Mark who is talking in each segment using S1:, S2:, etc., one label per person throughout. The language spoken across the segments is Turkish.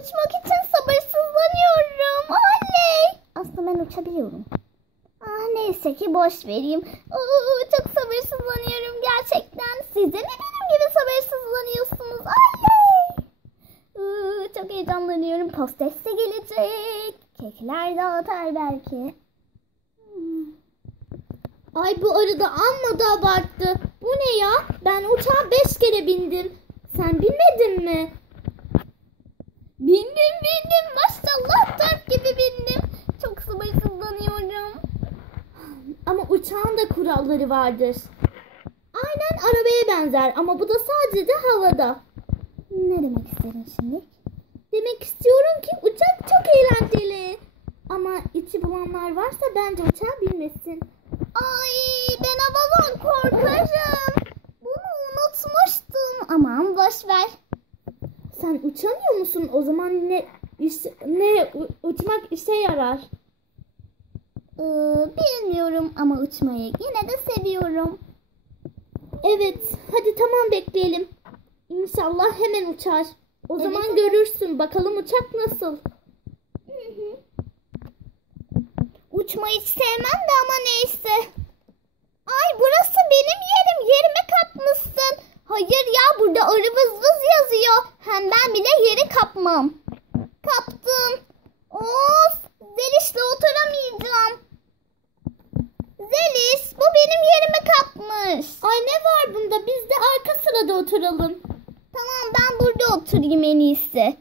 S1: Uçmak için sabırsızlanıyorum. Oley. Aslında ben uçabiliyorum. Ah neyse ki boş vereyim. Oo, çok sabırsızlanıyorum gerçekten. Siz de mi benim gibi sabırsızlanıyorsunuz? Oley. Oo, çok heyecanlanıyorum. Postes de gelecek. Kekler dağıtar belki. Hmm.
S2: Ay bu arada amma da abarttı. Bu ne ya? Ben uçağa beş kere bindim. Sen binmedin mi?
S1: Bindim bindim. Maşallah dört gibi bindim. Çok sabırsızlanıyorum.
S2: Ama uçağın da kuralları vardır. Aynen arabaya benzer ama bu da sadece havada.
S1: Ne demek istedin şimdi?
S2: Demek istiyorum ki uçak çok eğlenceli. Ama içi bulanlar varsa bence uçağa binmesin.
S1: Ay ben havadan korkarım. Bunu unutmuştum. Aman boş ver.
S2: Sen uçamıyor musun? O zaman ne iş, ne uçmak işe yarar.
S1: Ee, bilmiyorum ama uçmayı yine de seviyorum.
S2: Evet, hadi tamam bekleyelim. İnşallah hemen uçar. O
S1: Evet.
S2: zaman görürsün. Bakalım uçak nasıl?
S1: Uçmayı hiç sevmem de ama neyse. Ay burası benim yerim. Yerime kapmışsın. Hayır ya burada vız yazıyor. Hem ben bile yeri kapmam. Kaptım. Of Zeliş'le oturamayacağım. Zeliş bu benim yerime kapmış.
S2: Ay ne var bunda? Biz de arka sırada oturalım.
S1: Tamam ben burada oturayım en iyisi.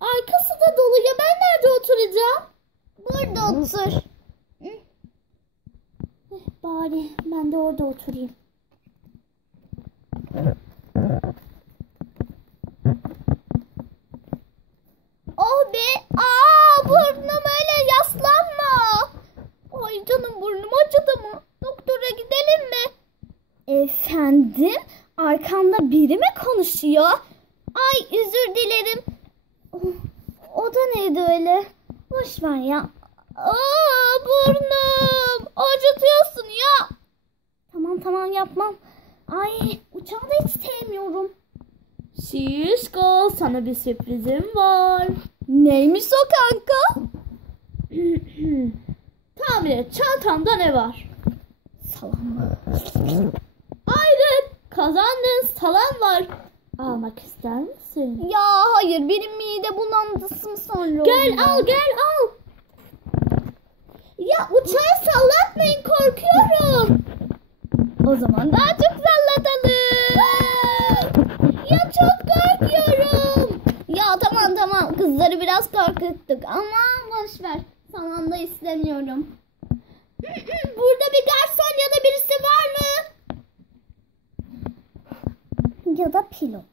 S2: Arkası da dolu ya ben nerede oturacağım?
S1: Burada otur.
S2: Bari ben de orada oturayım.
S1: Efendim? Arkamda biri mi konuşuyor? Ay özür dilerim. Oh, O da neydi öyle? Boş ver ya. Aa burnum. Acıtıyorsun ya. Tamam tamam yapmam. Ay uçağı da hiç sevmiyorum.
S2: Şişko sana bir sürprizim var.
S1: Neymiş o kanka?
S2: Tahmin et çantamda ne var?
S1: Salam.
S2: Aynen kazandın salam var. Almak ister misin?
S1: Ya hayır benim mide bulantısı mı sonra
S2: Gel al gel al. Ya uçağı sallatmayın korkuyorum.
S1: O zaman daha çok sallatalım. Çok korkuyorum. Ya tamam tamam kızları biraz korkuttuk ama boş ver. Sana da istemiyorum.
S2: Burada bir garson ya da birisi var mı?
S1: Ya da pilot.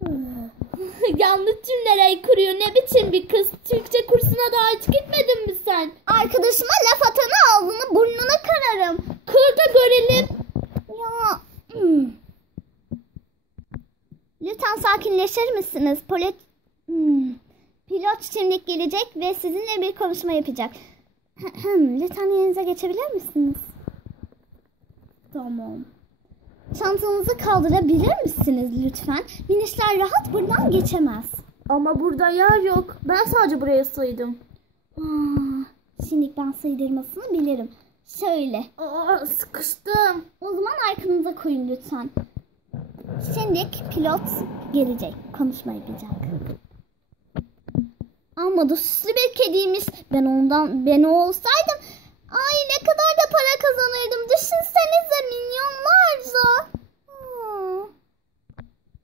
S2: Yanlış cümleler kuruyor. Ne biçim bir kız? Türkçe kursuna daha hiç gitmedin mi sen?
S1: Arkadaşıma laf atanı ağzını burnunu kırarım.
S2: Kır da görelim.
S1: Ya. hmm. Lütfen sakinleşir misiniz? Pilot, Hmm. Pilot şimdilik gelecek ve sizinle bir konuşma yapacak. Lütfen yerinize geçebilir misiniz? Tamam. Çantanızı kaldırabilir misiniz lütfen? Minişler rahat buradan geçemez.
S2: Ama burada yer yok. Ben sadece buraya sığdım.
S1: Aa, şimdi ben sığdırmasını bilirim. Şöyle.
S2: Aa, sıkıştım.
S1: O zaman arkanıza koyun lütfen. Şimdi pilot gelecek. Konuşma yapacak. Ama da süslü bir kediymiş. Ben ondan ben o olsaydım ay ne kadar da para kazanırdım. Düşünsenize milyonlarca.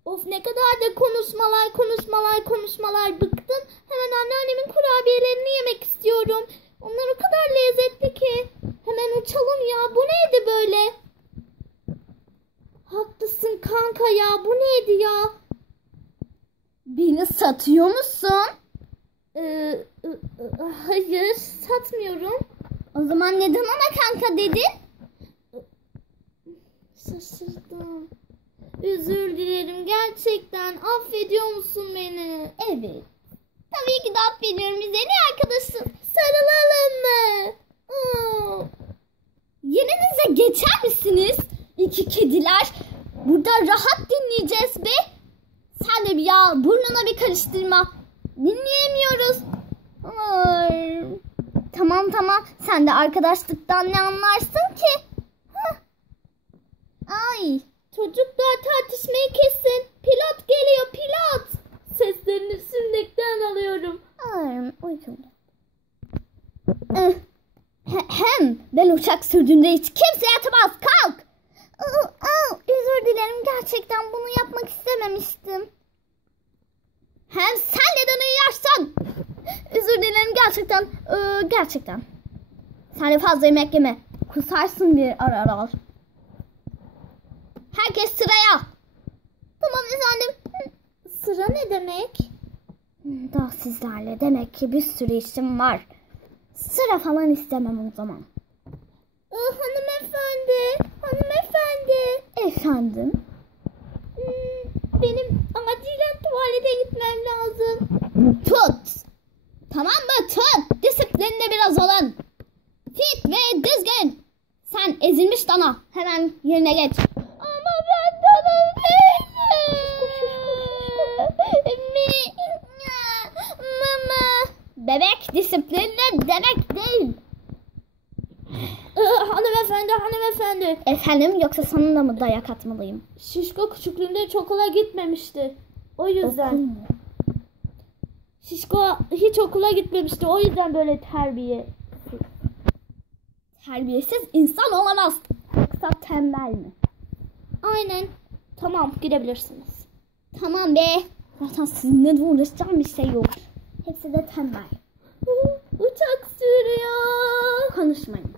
S2: Of ne kadar da konuşmalar konuşmalar konuşmalar bıktım. Hemen anneannemin kurabiyelerini yemek istiyorum. Onlar o kadar lezzetli ki. Hemen uçalım ya. Bu neydi böyle? Haklısın kanka ya. Bu neydi ya?
S1: Beni satıyor musun?
S2: Ee, e, e, hayır satmıyorum.
S1: O zaman neden ona kanka dedin?
S2: Şaşırdım. Özür dilerim gerçekten. Affediyor musun beni?
S1: Evet. Tabii ki de affediyorum. Biz en iyi arkadaşız.
S2: Sarılalım mı? Aa.
S1: Yerinize geçer misiniz? İki kediler. Burada rahat dinleyeceğiz be. Sen de bir ya burnuna bir karıştırma. Dinleyemiyoruz. Ay. Tamam tamam. Sen de arkadaşlıktan ne anlarsın ki? Hah. Ay.
S2: Çocuklar tartışmayı kesin. Pilot geliyor pilot. Seslerini sünnekten alıyorum.
S1: Ay. Uykum. Eh. He- Hem ben uçak sürdüğümde hiç kimse yatamaz. Kalk. Özür dilerim. Gerçekten bunu yapmak istememiştim. Hem sen neden uyuyorsun? Özür dilerim gerçekten. Ee, gerçekten. Sen de fazla yemek yeme. Kusarsın bir ara ara. Herkes sıraya. Tamam efendim.
S2: Sıra ne demek?
S1: Daha sizlerle demek ki bir sürü işim var. Sıra falan istemem o zaman.
S2: Aa, hanımefendi,
S1: Efendim?
S2: Hmm, benim acilen tuvalete gitmem lazım.
S1: Tut. Tamam mı? Tut. Disiplinli biraz olun. Fit ve düzgün. Sen ezilmiş dana. Hemen yerine geç. Ama ben dana değilim. Mi- Mama. Bebek disiplinli demek değil.
S2: Aa, hanımefendi.
S1: Efendim yoksa sana da mı dayak atmalıyım?
S2: Şişko küçüklüğünde hiç okula gitmemişti. O yüzden.
S1: Okul mu?
S2: Şişko hiç okula gitmemişti. O yüzden böyle terbiye.
S1: Terbiyesiz insan olamaz. Yoksa tembel mi?
S2: Aynen. Tamam gidebilirsiniz.
S1: Tamam be. Zaten sizinle de uğraşacağım bir şey yok. Hepsi de tembel.
S2: Uçak sürüyor.
S1: Konuşmayın.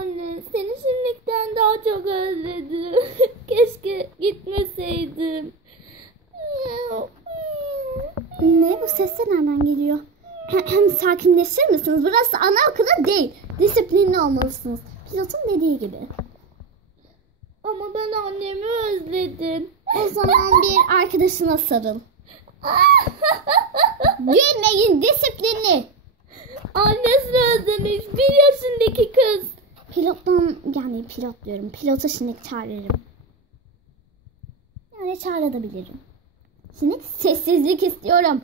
S2: Anne seni şimdilikten daha çok özledim. Keşke gitmeseydim.
S1: Ne bu ses de nereden geliyor? Sakinleşir misiniz? Burası anaokulu değil. Disiplinli olmalısınız. Pilotun dediği gibi.
S2: Ama ben annemi özledim.
S1: O zaman bir arkadaşına sarıl. Gülmeyin disiplinli.
S2: Annesini özlemiş. Bir yaşındaki kız.
S1: Pilottan yani pilot diyorum. Pilotu şimdi çağırırım. Yani çağırabilirim. Şimdi sessizlik istiyorum.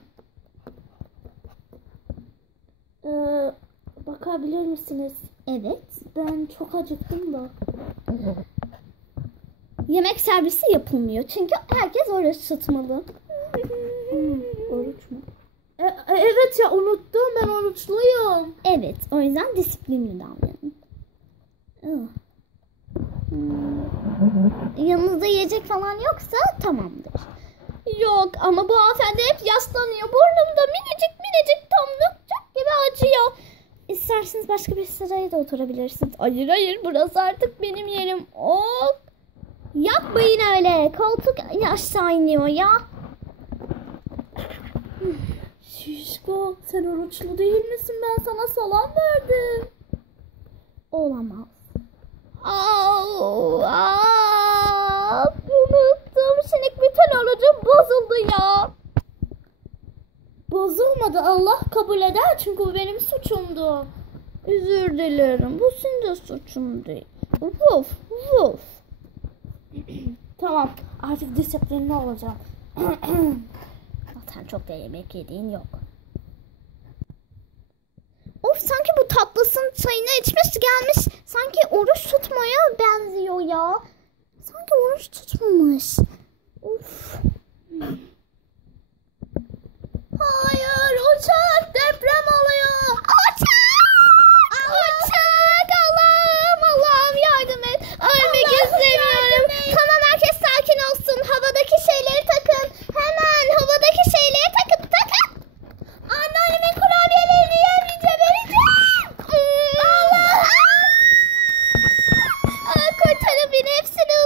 S2: Ee, bakabilir misiniz?
S1: Evet.
S2: Ben çok acıktım da.
S1: Yemek servisi yapılmıyor. Çünkü herkes oruç tutmalı.
S2: Oruç mu? E, evet ya unuttum ben oruçluyum.
S1: Evet. O yüzden disiplinli davranın. Oh. Hmm. Yanınızda yiyecek falan yoksa tamamdır. Yok ama bu hanımefendi hep yaslanıyor. Burnumda minicik minicik tomrukçuk gibi acıyor. İsterseniz başka bir sıraya da oturabilirsiniz. Hayır hayır burası artık benim yerim. Hop. Yapmayın öyle. Koltuk aşağı iniyor ya.
S2: Şişko sen oruçlu değil misin? Ben sana salam verdim.
S1: Olamaz. Au, aa, unuttum. Şimdi bütün orucum bozuldu ya.
S2: Bozulmadı Allah kabul eder çünkü bu benim suçumdu.
S1: Özür dilerim. Bu senin de suçun değil. Vuf, vuf.
S2: Tamam artık disiplinli olacağım.
S1: Zaten çok da yemek yediğin yok. Of sanki bu tatlısın çayını içmiş gelmiş. Sanki oruç tutmaya benziyor ya. Sanki oruç tutmamış. Of. Hayır uçak. hepsini absolute.